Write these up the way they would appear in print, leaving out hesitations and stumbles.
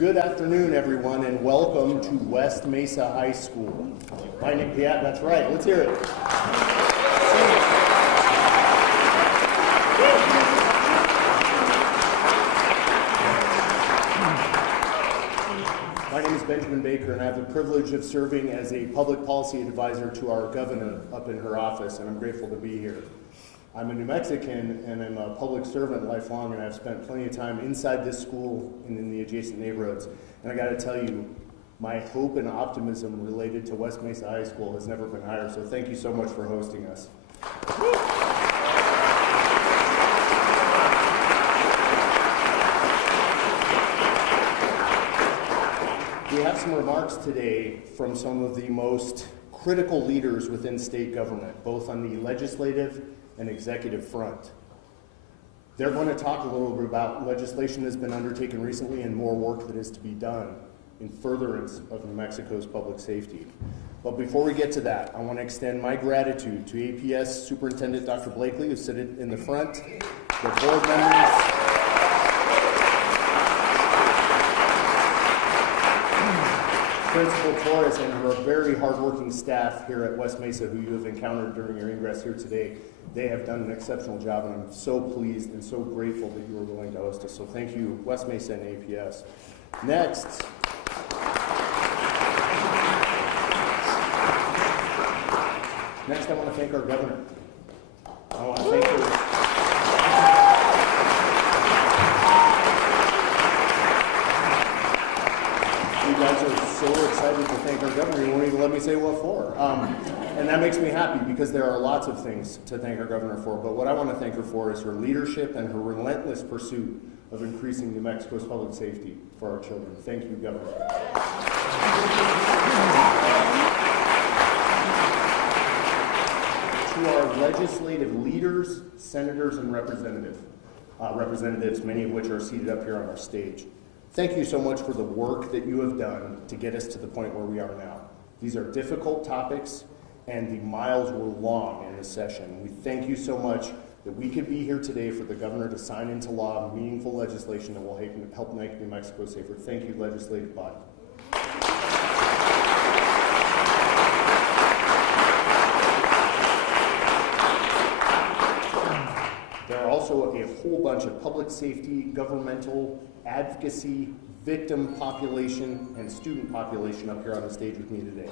Good afternoon, everyone, and welcome to West Mesa High School. My name, yeah, that's right. Let's hear it. My name is Benjamin Baker, and I have the privilege of serving as a public policy advisor to our governor up in her office, and I'm grateful to be here. I'm a New Mexican, and I'm a public servant lifelong, and I've spent plenty of time inside this school and in the adjacent neighborhoods. And I got to tell you, my hope and optimism related to West Mesa High School has never been higher, so thank you so much for hosting us. We have some remarks today from some of the most critical leaders within state government, both on the legislative and executive front. They're going to talk a little bit about legislation that's been undertaken recently and more work that is to be done in furtherance of New Mexico's public safety. But before we get to that, I want to extend my gratitude to APS Superintendent Dr. Blakely, who's sitting in the front, the board members, Principal Torres, and her very hardworking staff here at West Mesa who you have encountered during your ingress here today. They have done an exceptional job, and I'm so pleased and so grateful that you were willing to host us. So thank you, West Mesa and APS. Next, I want to thank our governor. I want to thank her. You guys are so excited to thank our governor, you won't even let me say what for. And that makes me happy because there are lots of things to thank our governor for, but what I want to thank her for is her leadership and her relentless pursuit of increasing New Mexico's public safety for our children. Thank you, Governor. To our legislative leaders, senators, and representatives, many of which are seated up here on our stage. Thank you so much for the work that you have done to get us to the point where we are now. These are difficult topics, and the miles were long in this session. We thank you so much that we could be here today for the governor to sign into law meaningful legislation that will help make New Mexico safer. Thank you, legislative body. There are also a whole bunch of public safety, governmental, advocacy, victim population, and student population up here on the stage with me today,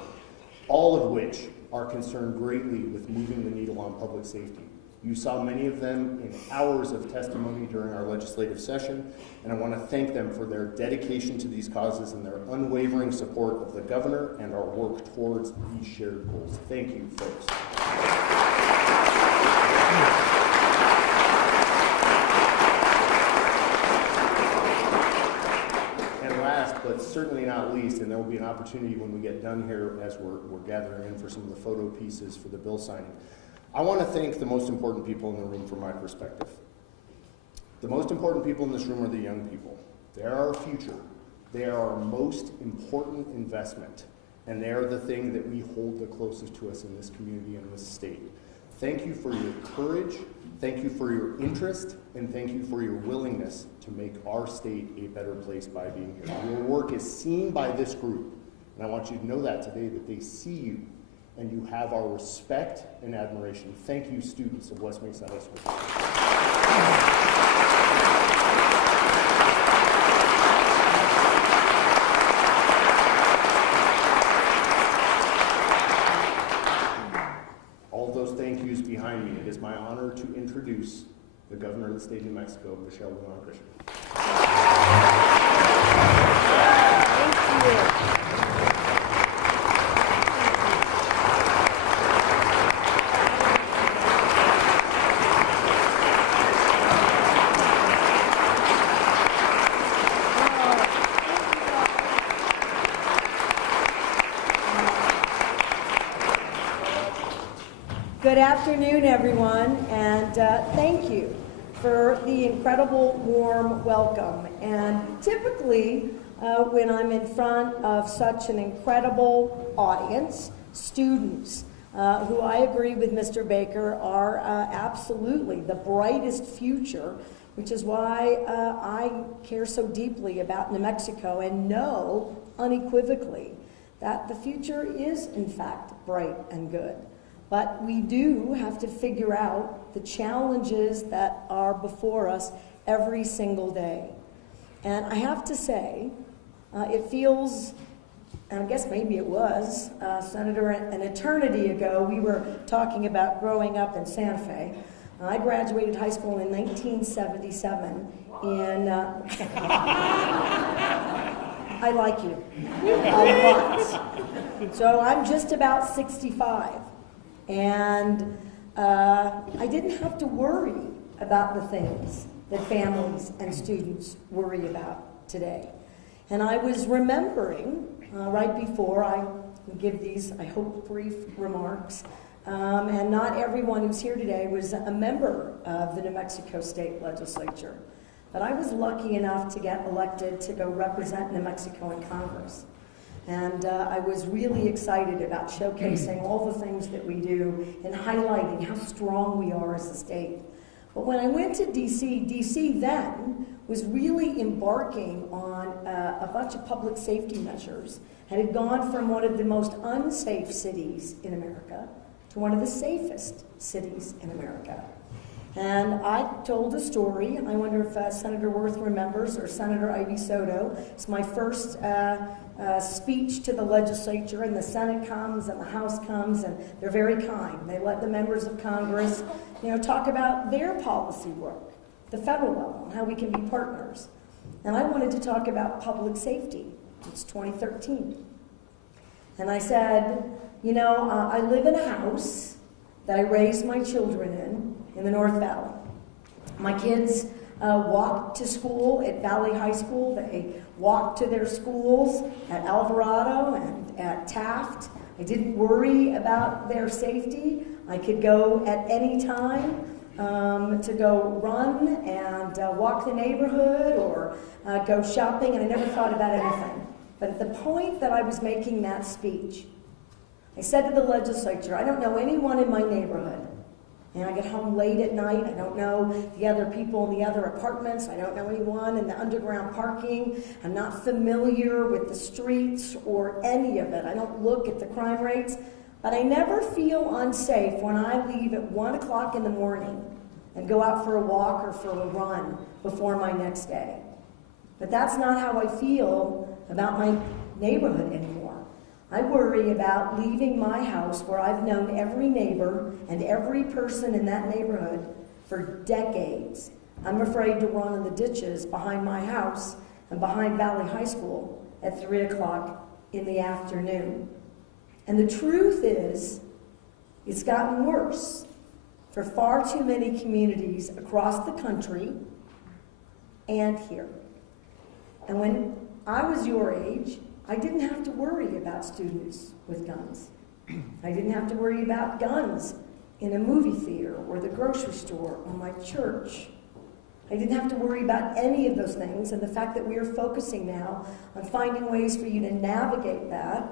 all of which are concerned greatly with moving the needle on public safety. You saw many of them in hours of testimony during our legislative session, and I want to thank them for their dedication to these causes and their unwavering support of the governor and our work towards these shared goals. Thank you, folks. But certainly not least, and there will be an opportunity when we get done here as we're gathering in for some of the photo pieces for the bill signing. I want to thank the most important people in the room from my perspective. The most important people in this room are the young people. They are our future. They are our most important investment, and they are the thing that we hold the closest to us in this community and this state. Thank you for your courage, thank you for your interest, and thank you for your willingness to make our state a better place by being here. Your work is seen by this group, and I want you to know that today, that they see you, and you have our respect and admiration. Thank you, students of West Mesa High School. Thank yous behind me. It is my honor to introduce the governor of the state of New Mexico, Michelle Lujan-Grisham. Thank you. Good afternoon, everyone, and thank you for the incredible warm welcome. And typically, when I'm in front of such an incredible audience, students, who I agree with Mr. Baker are absolutely the brightest future which is why I care so deeply about New Mexico and know unequivocally that the future is, in fact, bright and good. But we do have to figure out the challenges that are before us every single day. And I have to say, it feels, and I guess maybe it was, Senator, an eternity ago, we were talking about growing up in Santa Fe. I graduated high school in 1977 in, I like you a lot. So I'm just about 65. And I didn't have to worry about the things that families and students worry about today. And I was remembering, right before I give these, I hope, brief remarks, and not everyone who's here today was a member of the New Mexico State Legislature. But I was lucky enough to get elected to go represent New Mexico in Congress. And I was really excited about showcasing all the things that we do and highlighting how strong we are as a state. But when I went to DC, DC then was really embarking on a bunch of public safety measures and had gone from one of the most unsafe cities in America to one of the safest cities in America. And I told a story. I wonder if Senator Worth remembers, or Senator Ivy Soto. It's my first speech to the legislature, and the Senate comes and the House comes, and they're very kind. They let the members of Congress, talk about their policy work, the federal level, and how we can be partners. And I wanted to talk about public safety. It's 2013. And I said, I live in a house that I raised my children in the North Valley. My kids walk to school at Valley High School. They walk to their schools at Alvarado and at Taft. I didn't worry about their safety. I could go at any time to go run and walk the neighborhood or go shopping, and I never thought about anything. But at the point that I was making that speech, I said to the legislature, I don't know anyone in my neighborhood. And I get home late at night. I don't know the other people in the other apartments. I don't know anyone in the underground parking. I'm not familiar with the streets or any of it. I don't look at the crime rates. But I never feel unsafe when I leave at 1 o'clock in the morning and go out for a walk or for a run before my next day. But that's not how I feel about my neighborhood anymore. I worry about leaving my house where I've known every neighbor and every person in that neighborhood for decades. I'm afraid to run in the ditches behind my house and behind Valley High School at 3 o'clock in the afternoon. And the truth is, it's gotten worse for far too many communities across the country and here. And when I was your age, I didn't have to worry about students with guns. I didn't have to worry about guns in a movie theater or the grocery store or my church. I didn't have to worry about any of those things, and the fact that we are focusing now on finding ways for you to navigate that,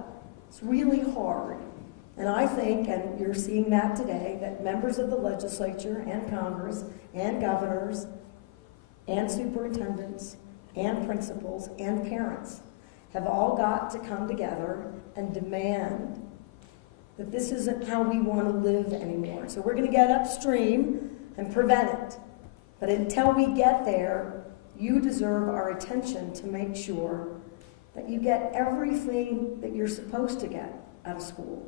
it's really hard. And I think, and you're seeing that today, that members of the legislature and Congress and governors and superintendents and principals and parents have all got to come together and demand that this isn't how we want to live anymore. So we're going to get upstream and prevent it. But until we get there, you deserve our attention to make sure that you get everything that you're supposed to get out of school.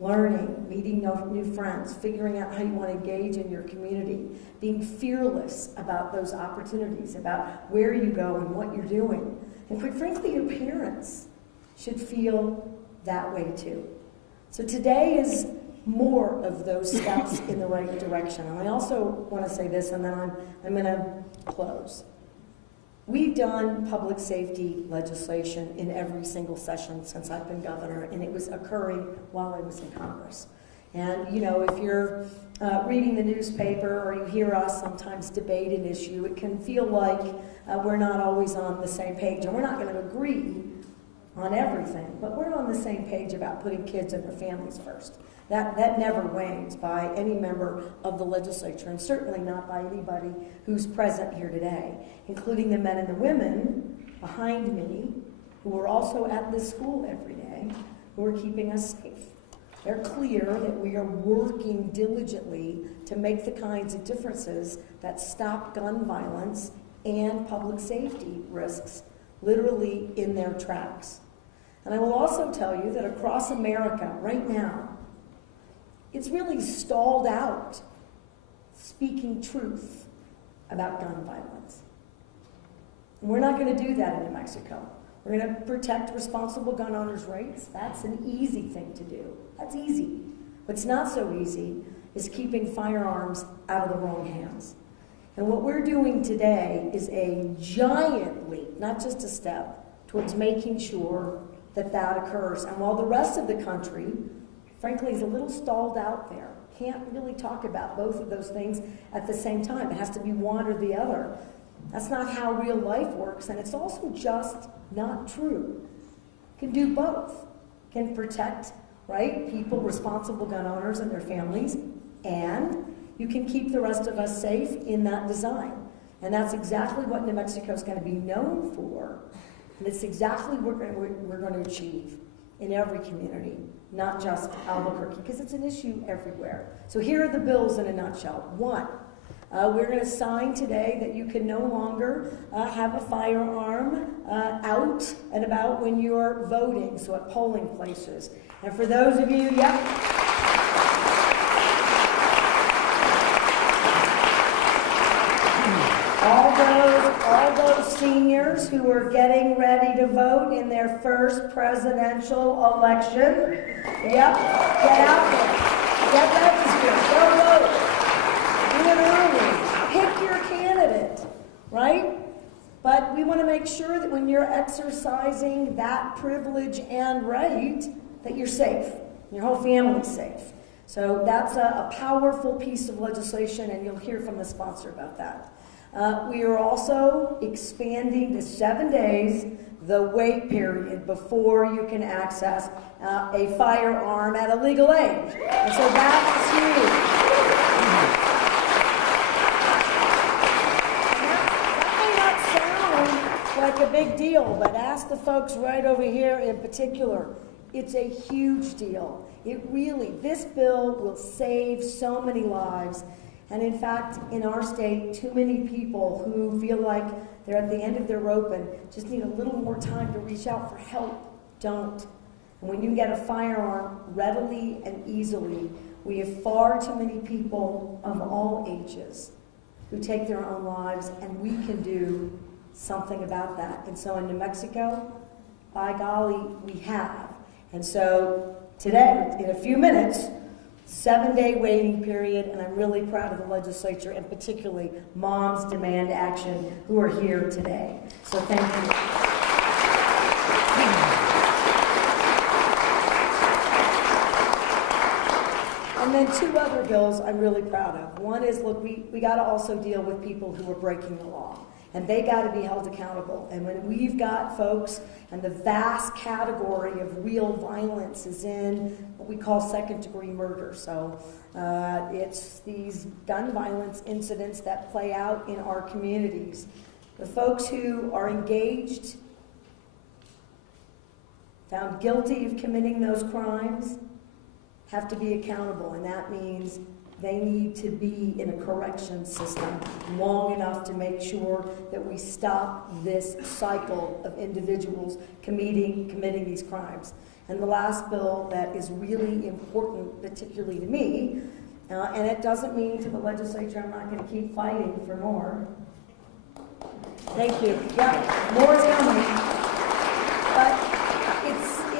Learning, meeting new friends, figuring out how you want to engage in your community, being fearless about those opportunities, about where you go and what you're doing. And quite frankly, your parents should feel that way too. So today is more of those steps in the right direction. And I also want to say this, and then I'm going to close. We've done public safety legislation in every single session since I've been governor, and it was occurring while I was in Congress. And if you're reading the newspaper or you hear us sometimes debate an issue, it can feel like we're not always on the same page, and we're not going to agree on everything, but we're on the same page about putting kids and their families first. That never wanes by any member of the legislature, and certainly not by anybody who's present here today, including the men and the women behind me who are also at this school every day, who are keeping us safe. They're clear that we are working diligently to make the kinds of differences that stop gun violence and public safety risks literally in their tracks. And I will also tell you that across America right now, it's really stalled out speaking truth about gun violence. And we're not going to do that in New Mexico. We're going to protect responsible gun owners' rights. That's an easy thing to do. That's easy. What's not so easy is keeping firearms out of the wrong hands. And what we're doing today is a giant leap, not just a step, towards making sure that that occurs. And while the rest of the country, frankly, is a little stalled out there, can't really talk about both of those things at the same time. It has to be one or the other. That's not how real life works, and it's also just not true. Can do both. Can protect, right, people, responsible gun owners and their families, and you can keep the rest of us safe in that design. And that's exactly what New Mexico is going to be known for, and it's exactly what we're going to achieve in every community, not just Albuquerque, because it's an issue everywhere. So here are the bills in a nutshell. One, we're going to sign today that you can no longer have a firearm out and about when you're voting, so at polling places. And for those of you, all those seniors who are getting ready to vote in their first presidential election, get out there, get registered, go vote. Do it early. Pick your candidate, right? But we want to make sure that when you're exercising that privilege and right, that you're safe, your whole family's safe. So that's a powerful piece of legislation, and you'll hear from the sponsor about that. We are also expanding to 7 days the wait period before you can access a firearm at a legal age. And so that's huge. Like a big deal, but ask the folks right over here in particular. It's a huge deal. This bill will save so many lives. And in fact, in our state, too many people who feel like they're at the end of their rope and just need a little more time to reach out for help, don't. And when you get a firearm readily and easily, we have far too many people of all ages who take their own lives, and we can do something about that. And so in New Mexico, by golly, we have. And so today, in a few minutes, 7-day waiting period, and I'm really proud of the legislature, and particularly Moms Demand Action, who are here today. So thank you. And then 2 other bills I'm really proud of. One is, look, we got to also deal with people who are breaking the law. And they got to be held accountable. And when we've got folks, and the vast category of real violence is in what we call second-degree murder. So it's these gun violence incidents that play out in our communities. The folks who are engaged, found guilty of committing those crimes, have to be accountable. And that means they need to be in a correction system long enough to make sure that we stop this cycle of individuals committing these crimes. And the last bill that is really important, particularly to me, and it doesn't mean to the legislature I'm not going to keep fighting for more. Thank you. Yeah, more is coming. But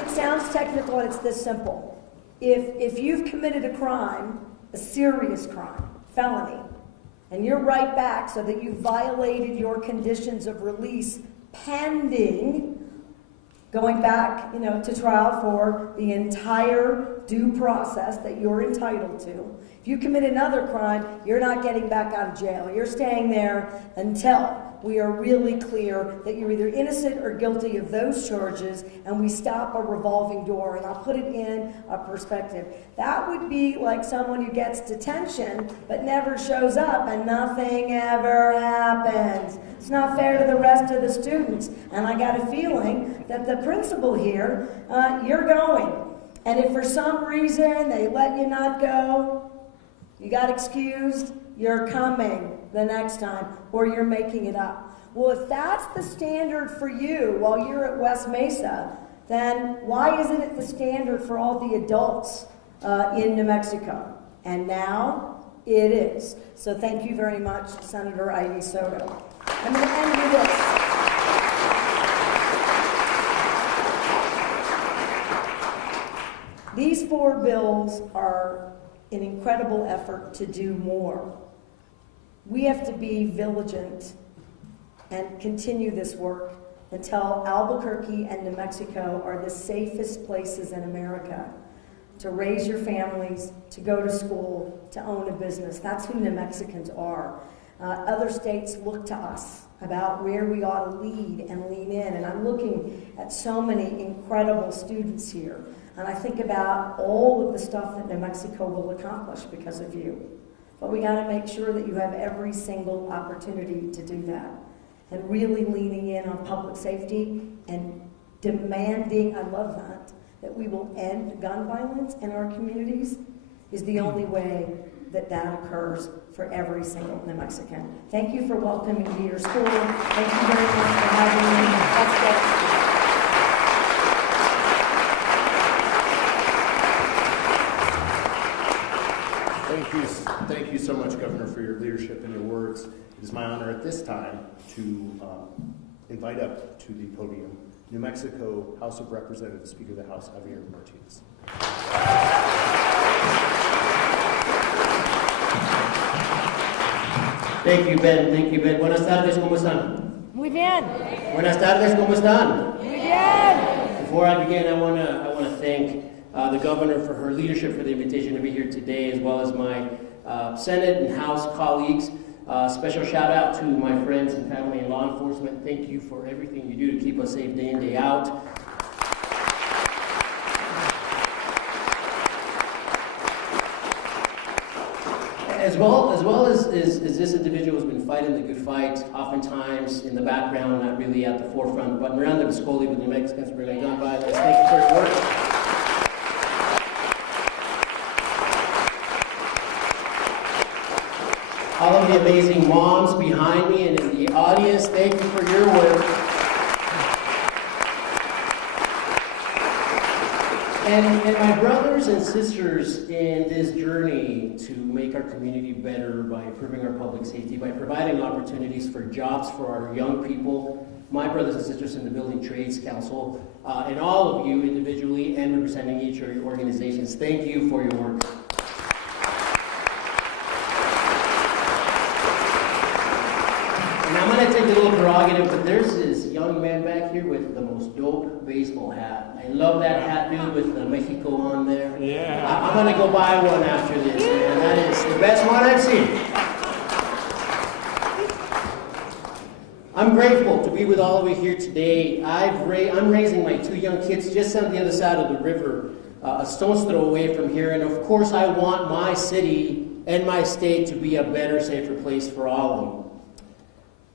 it sounds technical, and it's this simple. If you've committed a crime, a serious crime, felony, and you're right back so that you violated your conditions of release pending going back, to trial for the entire due process that you're entitled to. If you commit another crime, you're not getting back out of jail. You're staying there until we are really clear that you're either innocent or guilty of those charges, and we stop a revolving door. And I'll put it in a perspective. That would be like someone who gets detention but never shows up and nothing ever happens. It's not fair to the rest of the students. And I got a feeling that the principal here, you're going. And if for some reason they let you not go, you got excused, you're coming the next time, or you're making it up. Well, if that's the standard for you while you're at West Mesa, then why isn't it the standard for all the adults in New Mexico? And now it is. So thank you very much, Senator Ivy Soto. I'm going to end with this. These 4 bills are an incredible effort to do more. We have to be vigilant and continue this work until Albuquerque and New Mexico are the safest places in America to raise your families, to go to school, to own a business. That's who New Mexicans are. Other states look to us about where we ought to lead and lean in. And I'm looking at so many incredible students here. And I think about all of the stuff that New Mexico will accomplish because of you. But we got to make sure that you have every single opportunity to do that. And really leaning in on public safety and demanding, I love that we will end gun violence in our communities is the only way that that occurs for every single New Mexican. Thank you for welcoming me to your school. Thank you very much for having me. Let's go. Thank you so much, Governor, for your leadership and your words. It is my honor at this time to invite up to the podium New Mexico House of Representatives, Speaker of the House, Javier Martinez. Thank you, Ben. Thank you, Ben. Buenas tardes, ¿cómo están? Muy bien. Buenas tardes, ¿cómo están? Muy bien. Before I begin, I want to thank the governor for her leadership, for the invitation to be here today, as well as my Senate and House colleagues. Special shout out to my friends and family in law enforcement. Thank you for everything you do to keep us safe day in, day out. As well as this individual has been fighting the good fight, oftentimes in the background, not really at the forefront, but Miranda Viscoli with New Mexicans for Gun Violence. Thank you for your work. All of the amazing moms behind me and in the audience, thank you for your work. And my brothers and sisters in this journey to make our community better by improving our public safety, by providing opportunities for jobs for our young people, my brothers and sisters in the Building Trades Council, and all of you individually and representing each of your organizations, thank you for your work. And I'm going to take a little prerogative, but there's this young man back here with the most dope baseball hat. I love that hat, dude, with the Mexico on there. Yeah. I'm going to go buy one after this, man. That is the best one I've seen. I'm grateful to be with all of you here today. I'm raising my 2 young kids just on the other side of the river, a stone's throw away from here. And of course, I want my city and my state to be a better, safer place for all of them.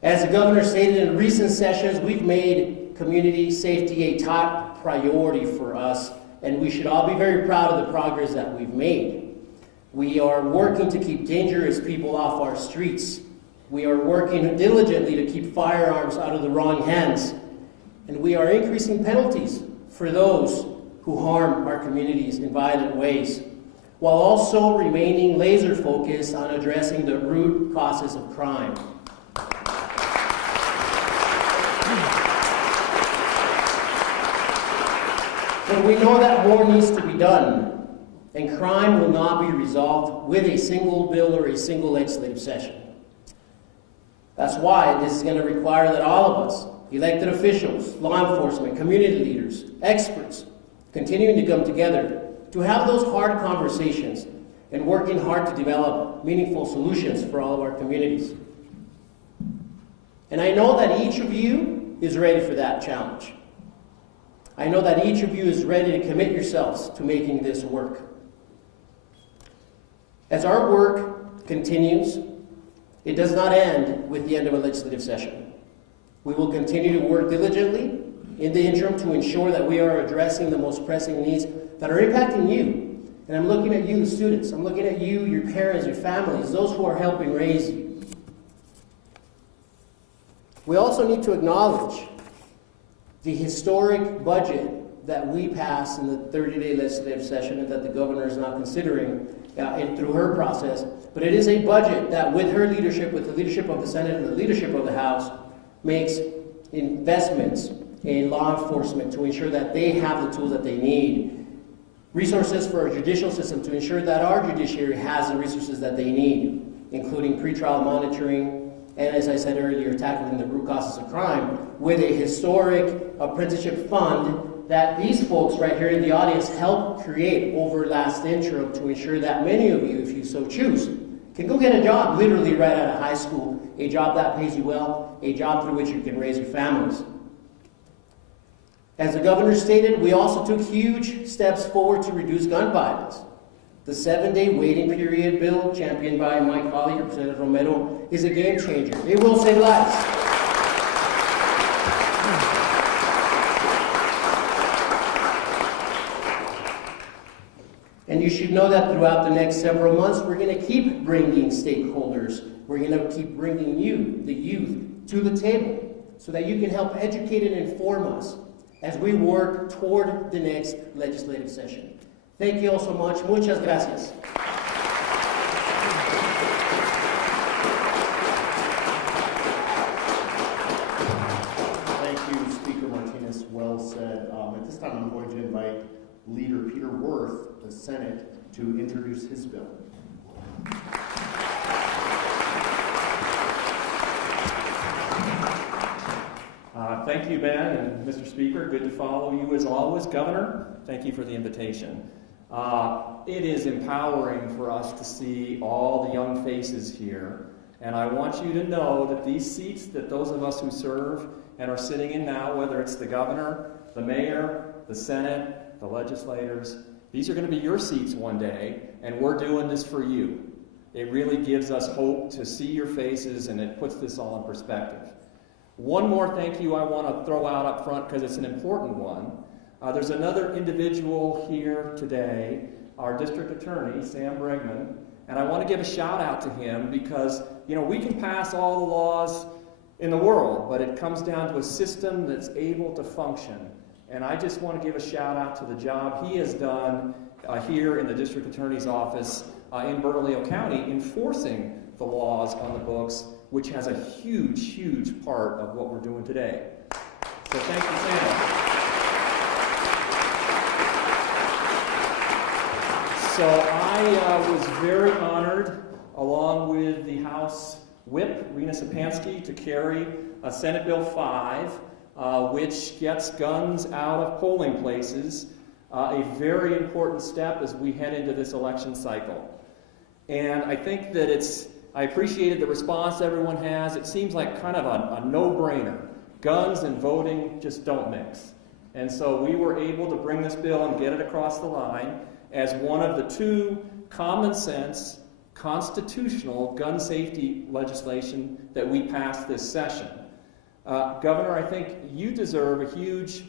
As the governor stated in recent sessions, we've made community safety a top priority for us, and we should all be very proud of the progress that we've made. We are working to keep dangerous people off our streets. We are working diligently to keep firearms out of the wrong hands. And we are increasing penalties for those who harm our communities in violent ways, while also remaining laser focused on addressing the root causes of crime. But we know that more needs to be done, and crime will not be resolved with a single bill or a single legislative session. That's why this is going to require that all of us, elected officials, law enforcement, community leaders, experts, continuing to come together to have those hard conversations and working hard to develop meaningful solutions for all of our communities. And I know that each of you is ready for that challenge. I know that each of you is ready to commit yourselves to making this work. As our work continues, it does not end with the end of a legislative session. We will continue to work diligently in the interim to ensure that we are addressing the most pressing needs that are impacting you. And I'm looking at you, the students. I'm looking at you, your parents, your families, those who are helping raise you. We also need to acknowledge the historic budget that we passed in the 30-day legislative session and that the governor is now considering through her process. But it is a budget that, with her leadership, with the leadership of the Senate and the leadership of the House, makes investments in law enforcement to ensure that they have the tools that they need. Resources for our judicial system to ensure that our judiciary has the resources that they need, including pretrial monitoring, and as I said earlier, tackling the root causes of crime with a historic apprenticeship fund that these folks right here in the audience helped create over last interim to ensure that many of you, if you so choose, can go get a job literally right out of high school, a job that pays you well, a job through which you can raise your families. As the governor stated, we also took huge steps forward to reduce gun violence. The 7-day waiting period bill, championed by my colleague, Representative Romero, is a game changer. It will save lives. And you should know that throughout the next several months, we're going to keep bringing stakeholders. We're going to keep bringing you, the youth, to the table so that you can help educate and inform us as we work toward the next legislative session. Thank you all so much. Muchas gracias. Thank you, Speaker Martinez. Well said. At this time, I'm going to invite Leader Peter Worth, the Senate, to introduce his bill. Thank you, Ben and Mr. Speaker. Good to follow you as always. Governor, thank you for the invitation. It is empowering for us to see all the young faces here, and I want you to know that these seats that those of us who serve and are sitting in now, whether it's the governor, the mayor, the Senate, the legislators, these are going to be your seats one day, and we're doing this for you. It really gives us hope to see your faces, and it puts this all in perspective. One more thank you I want to throw out up front because it's an important one. There's another individual here today, our district attorney, Sam Bregman, and I want to give a shout out to him because, you know, we can pass all the laws in the world, but it comes down to a system that's able to function. And I just want to give a shout out to the job he has done here in the district attorney's office in Bernalillo County, enforcing the laws on the books, which has a huge, huge part of what we're doing today. So thank you, Sam. So I was very honored, along with the House Whip, Rena Sapansky, to carry Senate Bill 5, which gets guns out of polling places, a very important step as we head into this election cycle. And I think that I appreciated the response everyone has. It seems like kind of a no-brainer. Guns and voting just don't mix. And so we were able to bring this bill and get it across the line as one of the two common sense, constitutional gun safety legislation that we passed this session. Governor, I think you deserve a huge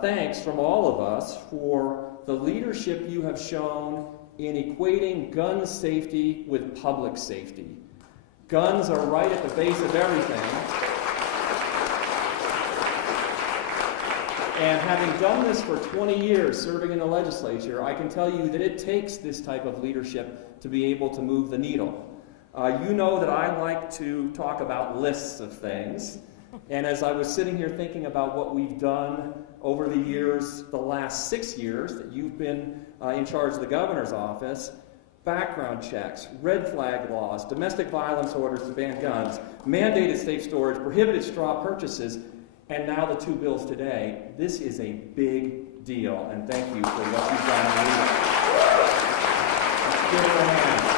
thanks from all of us for the leadership you have shown in equating gun safety with public safety. Guns are right at the base of everything. And having done this for 20 years, serving in the legislature, I can tell you that it takes this type of leadership to be able to move the needle. You know that I like to talk about lists of things. And as I was sitting here thinking about what we've done over the years, the last 6 years that you've been in charge of the governor's office, background checks, red flag laws, domestic violence orders to ban guns, mandated safe storage, prohibited straw purchases, and now the two bills today. This is a big deal, and thank you for what you've done. Let's give it a hand.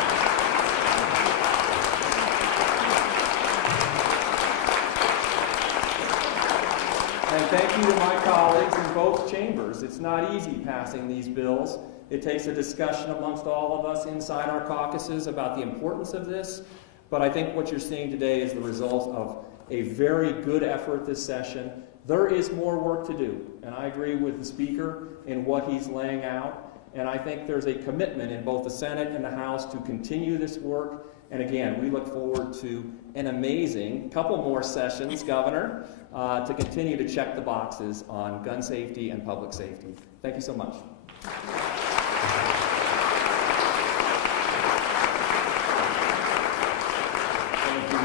thank you to my colleagues in both chambers. It's not easy passing these bills. It takes a discussion amongst all of us inside our caucuses about the importance of this. But I think what you're seeing today is the result of a very good effort this session. There is more work to do, and I agree with the speaker in what he's laying out. And I think there's a commitment in both the Senate and the House to continue this work. And again, we look forward to an amazing couple more sessions, Governor, to continue to check the boxes on gun safety and public safety. Thank you so much. Thank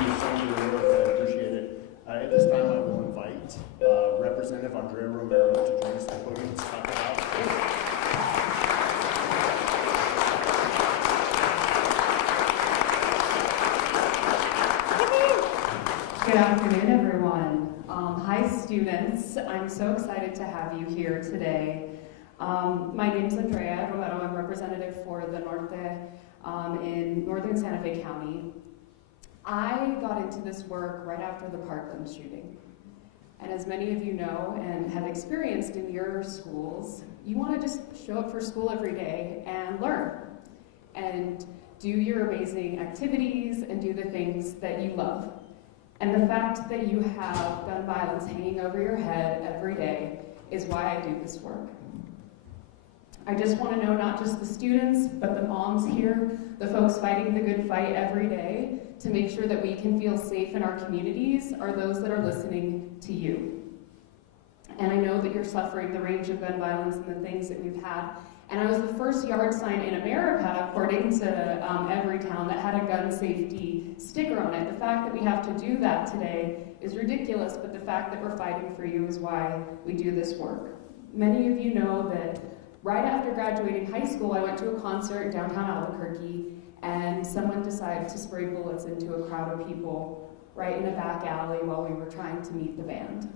you, Senator North. I appreciate it. At this time, I will invite Representative Andrea Romero to join us at the podium to talk about. Good afternoon, everyone. Hi, students. I'm so excited to have you here today. My name is Andrea Romero. I'm representative for the Norte in northern Santa Fe County. I got into this work right after the Parkland shooting. And as many of you know and have experienced in your schools, you want to just show up for school every day and learn and do your amazing activities and do the things that you love. And the fact that you have gun violence hanging over your head every day is why I do this work. I just want to know not just the students, but the moms here, the folks fighting the good fight every day to make sure that we can feel safe in our communities are those that are listening to you. And I know that you're suffering the range of gun violence and the things that we've had. And I was the first yard sign in America, according to every town, that had a gun safety sticker on it. The fact that we have to do that today is ridiculous, but the fact that we're fighting for you is why we do this work. Many of you know that right after graduating high school, I went to a concert in downtown Albuquerque, and someone decided to spray bullets into a crowd of people right in a back alley while we were trying to meet the band.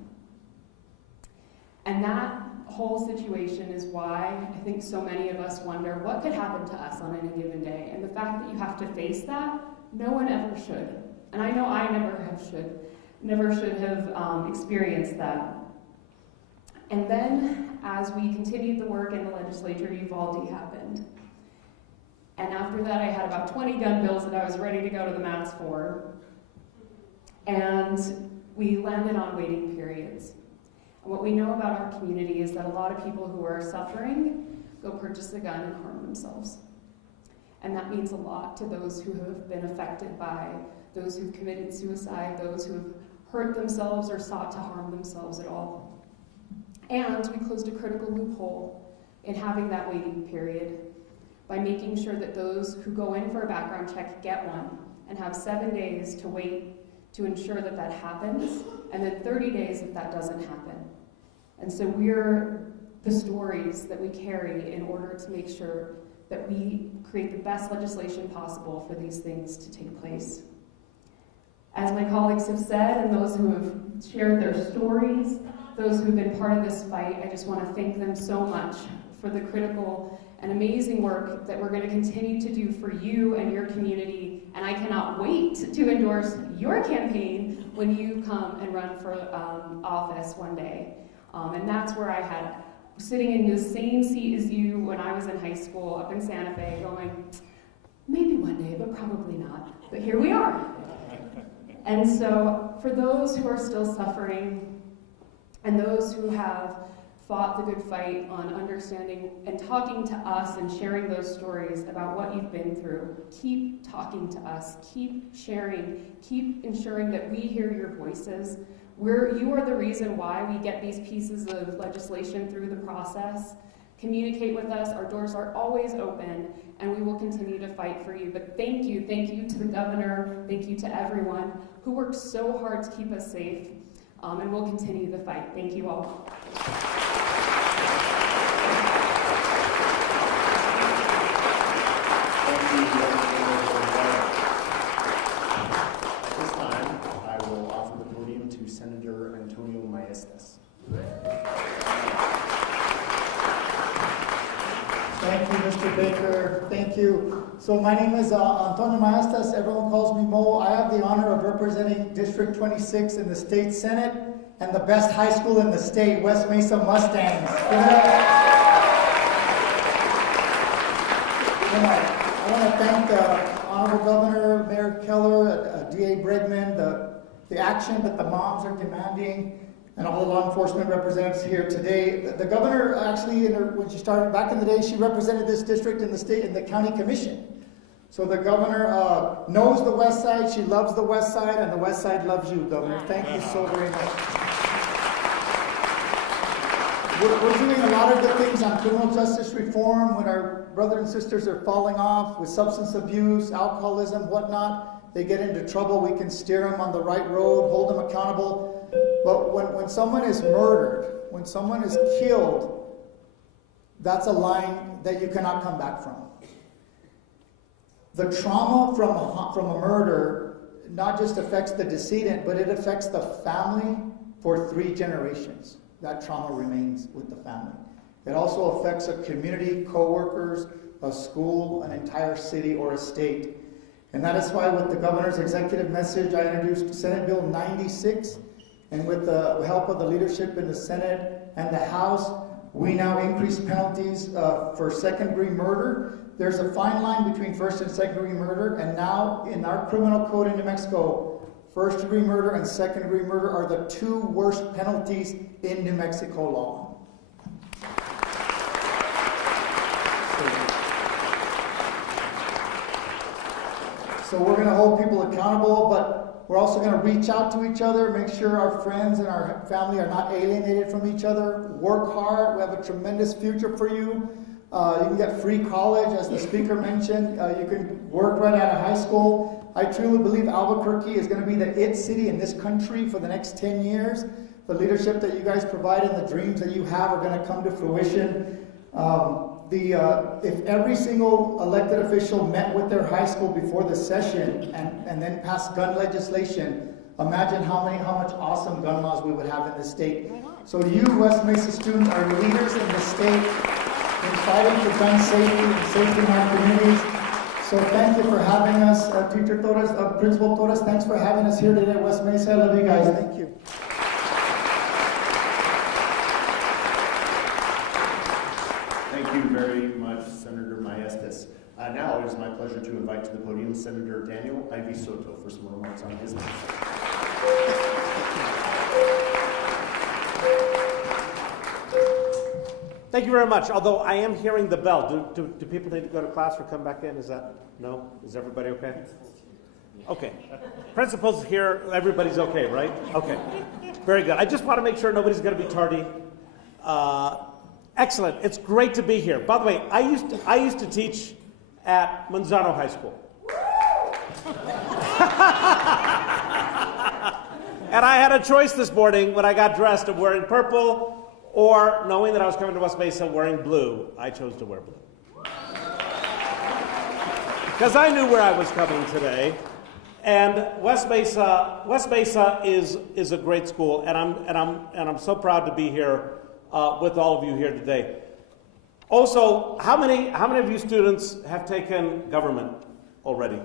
And that whole situation is why I think so many of us wonder what could happen to us on any given day. And the fact that you have to face that, no one ever should. And I know I never should have experienced that. And then, as we continued the work in the legislature, Uvalde happened. And after that, I had about 20 gun bills that I was ready to go to the mats for. And we landed on waiting periods. And what we know about our community is that a lot of people who are suffering go purchase a gun and harm themselves. And that means a lot to those who have been affected by, those who've committed suicide, those who have hurt themselves or sought to harm themselves at all. And we closed a critical loophole in having that waiting period by making sure that those who go in for a background check get one and have 7 days to wait to ensure that that happens, and then 30 days if that doesn't happen. And so we're the stories that we carry in order to make sure that we create the best legislation possible for these things to take place. As my colleagues have said, and those who have shared their stories, those who've been part of this fight, I just want to thank them so much for the critical and amazing work that we're going to continue to do for you and your community. And I cannot wait to endorse your campaign when you come and run for office one day. And that's where I had, sitting in the same seat as you when I was in high school up in Santa Fe, going, maybe one day, but probably not. But here we are. And so for those who are still suffering and those who have fought the good fight on understanding and talking to us and sharing those stories about what you've been through, keep talking to us, keep sharing, keep ensuring that we hear your voices. You are the reason why we get these pieces of legislation through the process. Communicate with us. Our doors are always open, and we will continue to fight for you. But thank you to the governor, thank you to everyone who worked so hard to keep us safe, and we'll continue the fight. Thank you all. Senator Antonio Maestas. Thank you, Mr. Baker. Thank you. So my name is Antonio Maestas. Everyone calls me Mo. I have the honor of representing District 26 in the State Senate and the best high school in the state, West Mesa Mustangs. Give it up. I want to thank the Honorable Governor, Mayor Keller, DA Bregman, the action that the moms are demanding, and all the law enforcement representatives here today. The governor actually, when she started back in the day, she represented this district in the state, in the county commission. So the governor knows the West Side, she loves the West Side, and the West Side loves you, Governor. Thank you so very much. We're doing a lot of good things on criminal justice reform when our brothers and sisters are falling off with substance abuse, alcoholism, whatnot. They get into trouble, we can steer them on the right road, hold them accountable. But when someone is murdered, when someone is killed, that's a line that you cannot come back from. The trauma from a murder not just affects the decedent, but it affects the family for 3 generations. That trauma remains with the family. It also affects a community, co-workers, a school, an entire city or a state. And that is why with the governor's executive message, I introduced Senate Bill 96, and with the help of the leadership in the Senate and the House, we now increase penalties for second-degree murder. There's a fine line between first and second-degree murder, and now in our criminal code in New Mexico, first-degree murder and second-degree murder are the 2 worst penalties in New Mexico law. So we're going to hold people accountable, but we're also going to reach out to each other, make sure our friends and our family are not alienated from each other. Work hard. We have a tremendous future for you. You can get free college, as the speaker mentioned. You can work right out of high school. I truly believe Albuquerque is going to be the it city in this country for the next 10 years. The leadership that you guys provide and the dreams that you have are going to come to fruition. If every single elected official met with their high school before the session and then passed gun legislation, imagine how much awesome gun laws we would have in this state. So you, West Mesa students, are leaders in the state in fighting for gun safety and safety in our communities. So thank you for having us, Teacher Torres, Principal Torres. Thanks for having us here today at West Mesa. I love you guys. Thank you. Thank you very much, Senator Maestas. Now it is my pleasure to invite to the podium Senator Daniel Ivy Soto for some remarks on business. Thank you very much. Although I am hearing the bell. Do people need to go to class or come back in? Is that, no? Is everybody okay? Okay. Principal's here. Everybody's okay, right? Okay. Very good. I just want to make sure nobody's going to be tardy. Excellent. It's great to be here. By the way, I used to teach at Manzano High School. And I had a choice this morning when I got dressed of wearing purple or knowing that I was coming to West Mesa wearing blue. I chose to wear blue. Because I knew where I was coming today. And West Mesa is a great school, and I'm so proud to be here with all of you here today. Also, how many of you students have taken government already?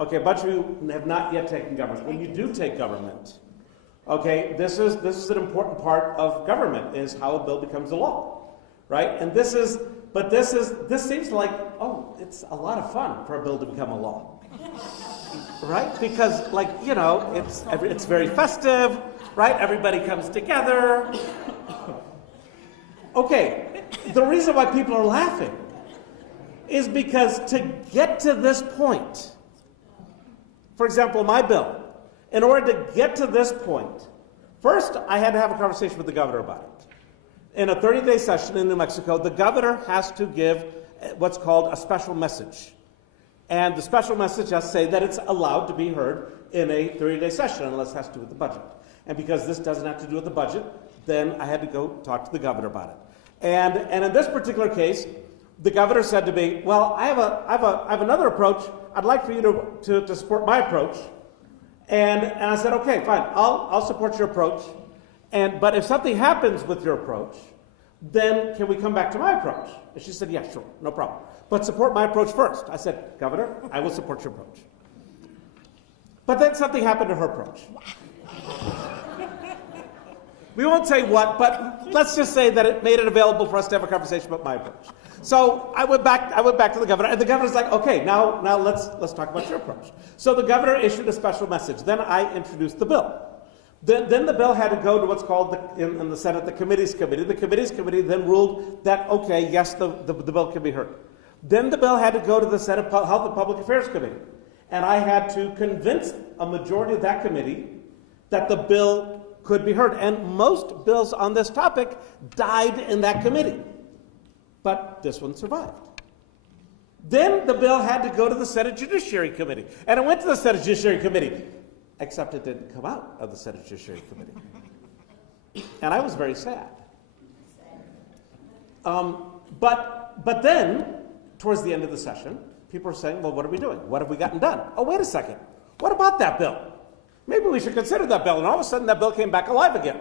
Okay, a bunch of you have not yet taken government. When you do take government, okay, this is an important part of government, is how a bill becomes a law, right? And this seems like, oh, it's a lot of fun for a bill to become a law, right? Because, like, you know, it's very festive, right? Everybody comes together. Okay, the reason why people are laughing is because to get to this point, for example, my bill, in order to get to this point, first I had to have a conversation with the governor about it. In a 30-day session in New Mexico, the governor has to give what's called a special message. And the special message has to say that it's allowed to be heard in a 30-day session unless it has to do with the budget. And because this doesn't have to do with the budget, then I had to go talk to the governor about it. And in this particular case, the governor said to me, well, I have another approach. I'd like for you to support my approach. And I said, okay, fine, I'll support your approach. But if something happens with your approach, then can we come back to my approach? And she said, yeah, sure, no problem. But support my approach first. I said, Governor, I will support your approach. But then something happened to her approach. We won't say what, but let's just say that it made it available for us to have a conversation about my approach. So I went back to the governor, and the governor's like, okay, now let's talk about your approach. So the governor issued a special message. Then I introduced the bill. Then the bill had to go to what's called, in the Senate, the Committees Committee. The Committees Committee then ruled that, okay, yes, the bill can be heard. Then the bill had to go to the Senate Health and Public Affairs Committee. And I had to convince a majority of that committee that the bill could be heard. And most bills on this topic died in that committee. But this one survived. Then the bill had to go to the Senate Judiciary Committee. And it went to the Senate Judiciary Committee, except it didn't come out of the Senate Judiciary Committee. And I was very sad. But then, towards the end of the session, people are saying, well, what are we doing? What have we gotten done? Oh, wait a second. What about that bill? Maybe we should consider that bill. And all of a sudden, that bill came back alive again.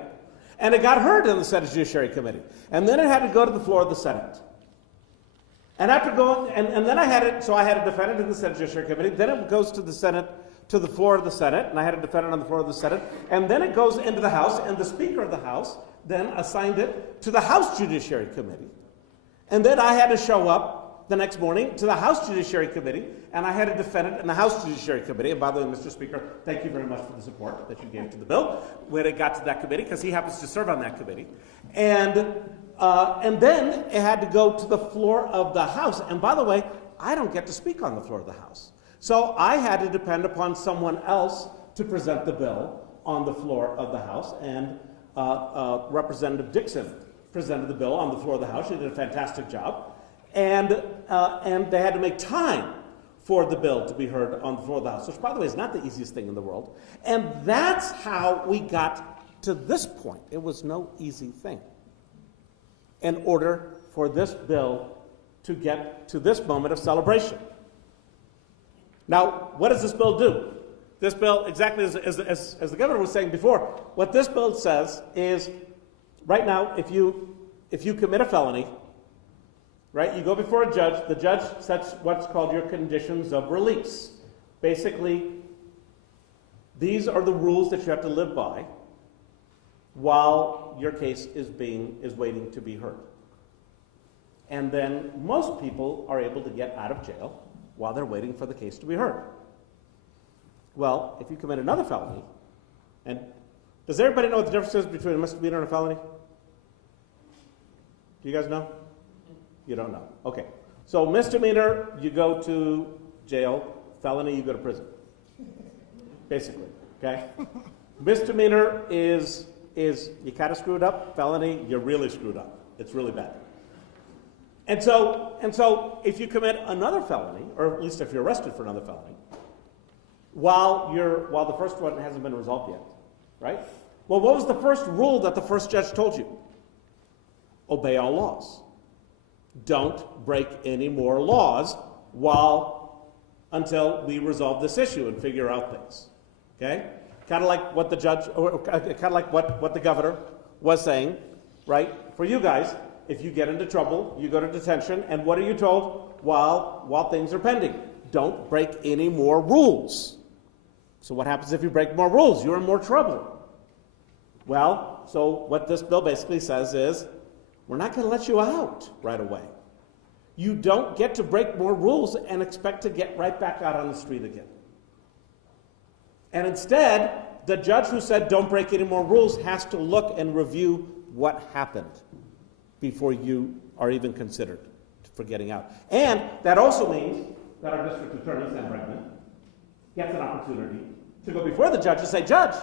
And it got heard in the Senate Judiciary Committee. And then it had to go to the floor of the Senate. And after going, and then I had it, so I had to defend it in the Senate Judiciary Committee. Then it goes to the Senate, to the floor of the Senate, and I had to defend it on the floor of the Senate. And then it goes into the House, and the Speaker of the House then assigned it to the House Judiciary Committee. And then I had to show up the next morning to the House Judiciary Committee, and I had to defend it in the House Judiciary Committee. And by the way, Mr. Speaker, thank you very much for the support that you gave to the bill when it got to that committee, because he happens to serve on that committee. And then it had to go to the floor of the House. And by the way, I don't get to speak on the floor of the House. So I had to depend upon someone else to present the bill on the floor of the House. And Representative Dixon presented the bill on the floor of the House. She did a fantastic job. And they had to make time for the bill to be heard on the floor of the House, which, by the way, is not the easiest thing in the world. And that's how we got to this point. It was no easy thing. In order for this bill to get to this moment of celebration. Now, what does this bill do? This bill, exactly as the governor was saying before, what this bill says is, right now, if you commit a felony, right, you go before a judge, the judge sets what's called your conditions of release. Basically, these are the rules that you have to live by while your case is waiting to be heard. And then most people are able to get out of jail while they're waiting for the case to be heard. Well, if you commit another felony, and does everybody know what the difference is between a misdemeanor and a felony? Do you guys know? You don't know. Okay. So misdemeanor, you go to jail. Felony, you go to prison. Basically, okay? Misdemeanor is you kind of screwed up. Felony, you really screwed up. It's really bad. And so if you commit another felony, or at least if you're arrested for another felony, while the first one hasn't been resolved yet, right? Well, what was the first rule that the first judge told you? Obey all laws. Don't break any more laws until we resolve this issue and figure out things. Okay? Kind of like what the judge, or kind of like what the governor was saying, right? For you guys, if you get into trouble, you go to detention, and what are you told while things are pending? Don't break any more rules. So what happens if you break more rules? You're in more trouble. Well, so what this bill basically says is, we're not going to let you out right away. You don't get to break more rules and expect to get right back out on the street again. And instead, the judge who said don't break any more rules has to look and review what happened before you are even considered for getting out. And that also means that our district attorney, Sam Bregman, gets an opportunity to go before the judge and say, Judge,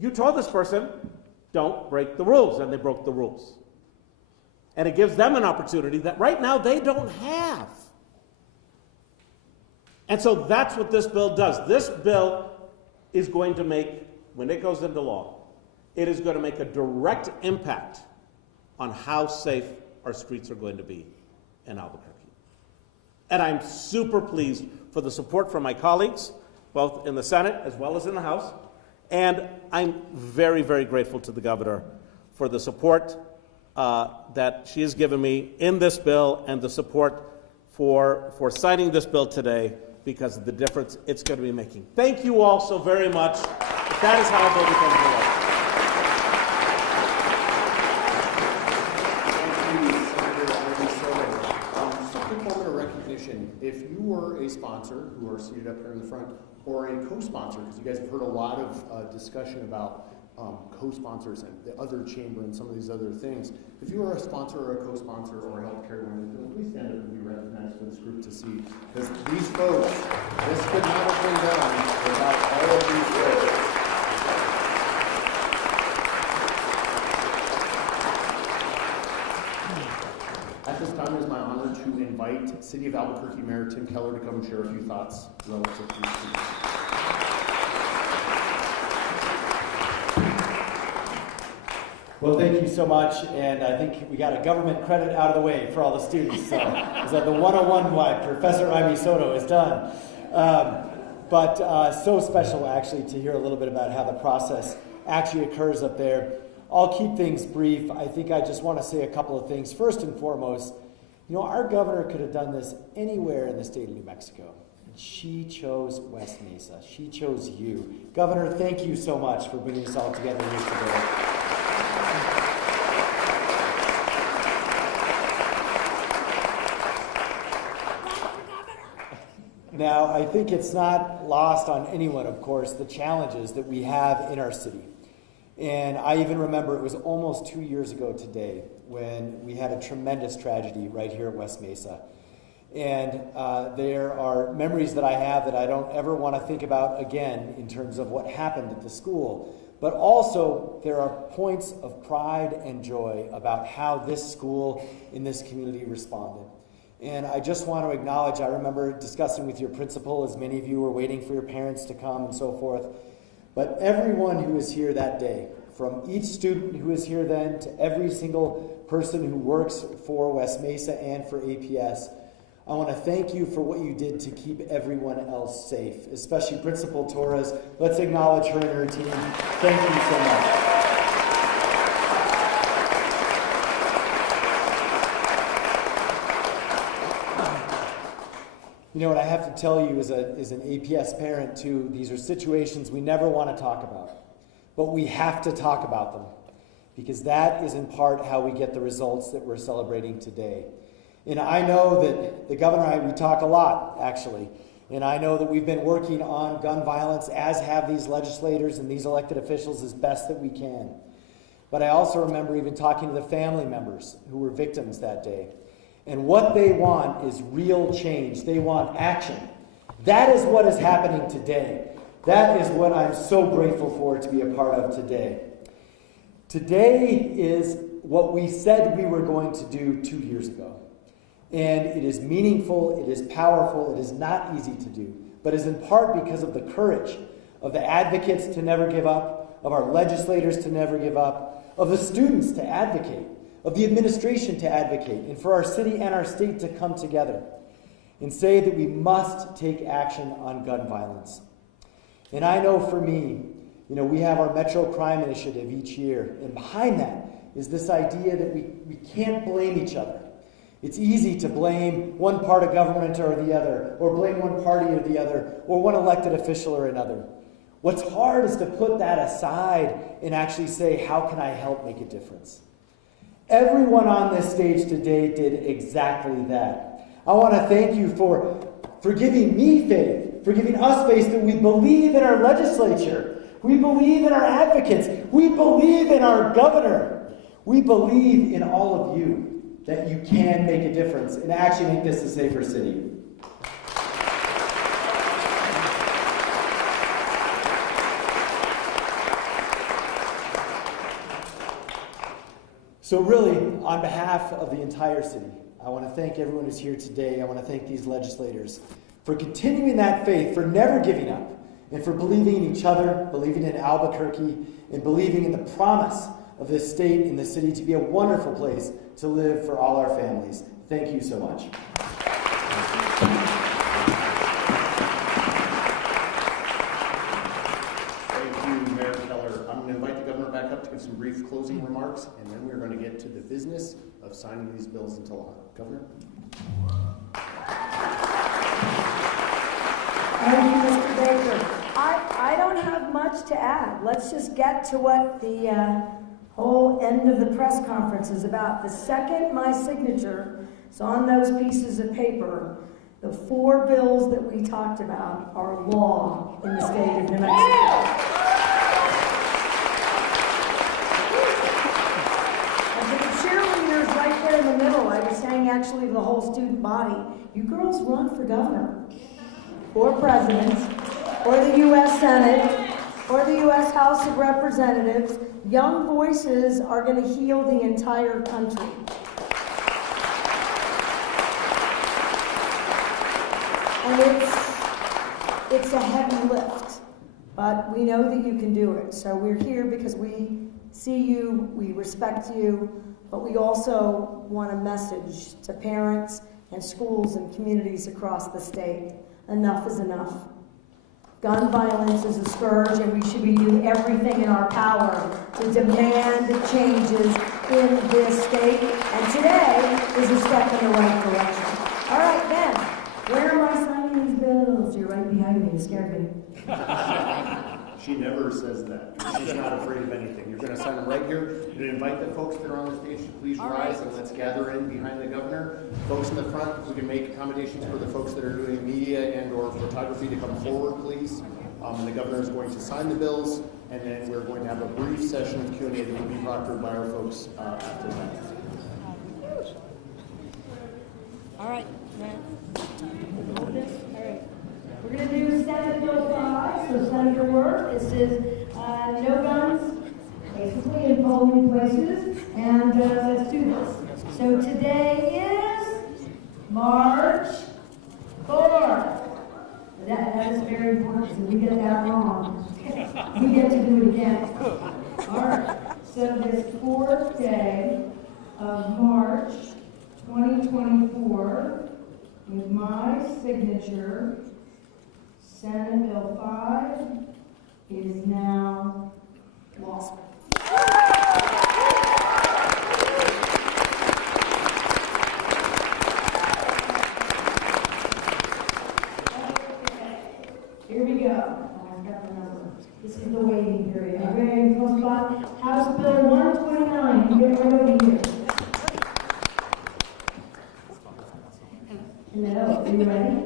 you told this person, don't break the rules, and they broke the rules. And it gives them an opportunity that right now they don't have. And so that's what this bill does. This bill is going to make, when it goes into law, it is going to make a direct impact on how safe our streets are going to be in Albuquerque. And I'm super pleased for the support from my colleagues, both in the Senate as well as in the House. And I'm very, very grateful to the governor for the support that she has given me in this bill and the support for signing this bill today because of the difference it's going to be making. Thank you all so very much. That is how a bill becomes a law. if you were a sponsor who are seated up here in the front, or a co-sponsor, because you guys have heard a lot of discussion about co-sponsors and the other chamber and some of these other things. If you are a sponsor or a co-sponsor or a healthcare one, please stand up and be recognized for this group to see. Because these folks, this could not have been done without all of these folks. At this time, it is my honor to invite City of Albuquerque Mayor Tim Keller to come and share a few thoughts relative to these students. Well, thank you so much, and I think we got a government credit out of the way for all the students. So, that the 101 why Professor Ivy Soto is done. But so special, actually, to hear a little bit about how the process actually occurs up there. I'll keep things brief. I think I just want to say a couple of things. First and foremost, our governor could have done this anywhere in the state of New Mexico. And she chose West Mesa. She chose you. Governor, thank you so much for bringing us all together here today. Now, I think it's not lost on anyone, of course, the challenges that we have in our city. And I even remember it was almost 2 years ago today when we had a tremendous tragedy right here at West Mesa. And there are memories that I have that I don't ever want to think about again in terms of what happened at the school. But also, there are points of pride and joy about how this school in this community responded. And I just want to acknowledge, I remember discussing with your principal, as many of you were waiting for your parents to come and so forth. But everyone who was here that day, from each student who was here then to every single person who works for West Mesa and for APS, I want to thank you for what you did to keep everyone else safe, especially Principal Torres. Let's acknowledge her and her team. Thank you so much. What I have to tell you as an APS parent too, these are situations we never want to talk about, but we have to talk about them because that is in part how we get the results that we're celebrating today. And I know that the governor and I, we talk a lot actually, and I know that we've been working on gun violence, as have these legislators and these elected officials, as best that we can. But I also remember even talking to the family members who were victims that day. And what they want is real change. They want action. That is what is happening today. That is what I'm so grateful for to be a part of today. Today is what we said we were going to do 2 years ago. And it is meaningful, it is powerful, it is not easy to do, but is in part because of the courage of the advocates to never give up, of our legislators to never give up, of the students to advocate, of the administration to advocate, and for our city and our state to come together and say that we must take action on gun violence. And I know for me, we have our Metro Crime Initiative each year, and behind that is this idea that we can't blame each other. It's easy to blame one part of government or the other, or blame one party or the other, or one elected official or another. What's hard is to put that aside and actually say, how can I help make a difference? Everyone on this stage today did exactly that. I want to thank you for giving me faith, for giving us faith that we believe in our legislature. We believe in our advocates. We believe in our governor. We believe in all of you that you can make a difference and actually make this a safer city. So really, on behalf of the entire city, I want to thank everyone who's here today. I want to thank these legislators for continuing that faith, for never giving up, and for believing in each other, believing in Albuquerque, and believing in the promise of this state and the city to be a wonderful place to live for all our families. Thank you so much. Some brief closing remarks, and then we're going to get to the business of signing these bills into law. Governor? Thank you, Mr. Baker. I don't have much to add. Let's just get to what the whole end of the press conference is about. The second my signature is on those pieces of paper, The 4 bills that we talked about are law in the state of New Mexico. And for the cheerleaders right there in the middle, I was saying actually to the whole student body, you girls run for governor, or president, or the U.S. Senate, or the U.S. House of Representatives. Young voices are going to heal the entire country. And it's a heavy lift, but we know that you can do it. So we're here because we see you, we respect you, but we also want a message to parents and schools and communities across the state. Enough is enough. Gun violence is a scourge, and we should be doing everything in our power to demand changes in this state. And today is a step in the right direction. All right, Ben, where am I signing these bills? You're right behind me. You scared me. She never says that. She's not afraid of anything. You're going to sign them right here. You're going to invite the folks that are on the stage to please rise, and let's gather in behind the governor. Folks in the front, if we can make accommodations for the folks that are doing media and or photography to come forward, please. And the governor is going to sign the bills, and then we're going to have a brief session of Q&A that will be proctored by our folks after that. All right, Matt. Hold this. All right. We're going to do Senate Bill 5, so Senator Worth. This is no guns, basically, in polling places. And let's do this. So today is March 4th. That is very important. So we get that wrong, we get to do it again. All right. So this 4th day of March 2024, with my signature, Senate Bill 5 is now law. Here we go. I've got the number. This is the waiting period. I'm very close by. House Bill 129. Get right over here. Hello, are you ready?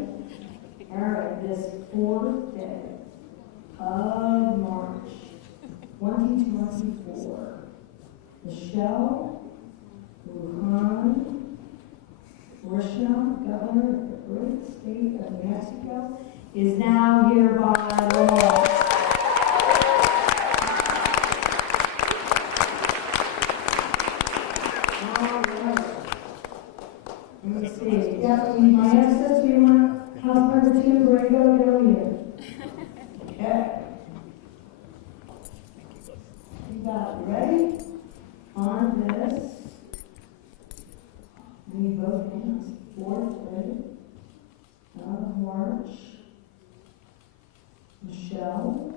All right, this 4th day of March 2024, Michelle Lujan Grisham, governor of the great state of New Mexico, is now hereby law. All right. Let me see. Yeah, my access, you want House Member 2, Borrego, get over here. Okay. You got it. Ready? On this, I need both hands. 4th day of March, Michelle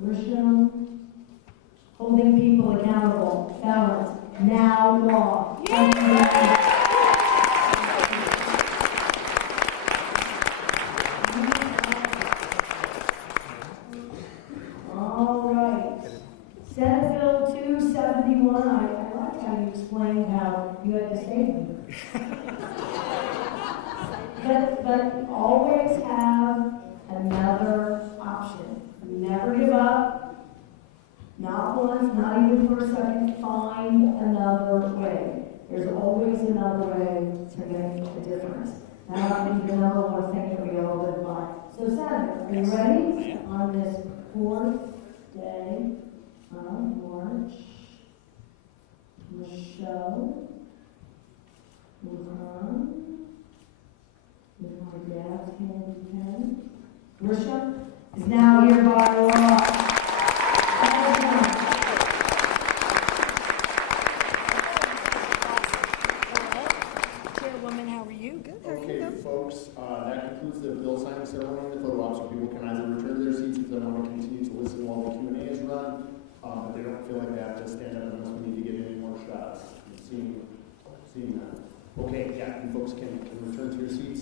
Grisham, holding people accountable, felons, now law. All right. Senate Bill 271, I like how you explained how you had to save them. But always have another option. Never give up. Not once, not even for a second. Find another way. There's always another way to make a difference. That would be the number one thing that we all live by. So, Senator, are you ready? On this 4th day of March, Michelle Lujan, with my dad's handy pen, Grisham, is now hereby law. Chairwoman, how are you? Good. Okay, folks, that concludes the bill signing ceremony and the photo ops. So people can either return to their seats if they want to continue to listen while the Q&A is run, but they don't feel like they have to stand up unless we need to get any more shots. Seeing that. Okay, yeah, you folks can return to your seats.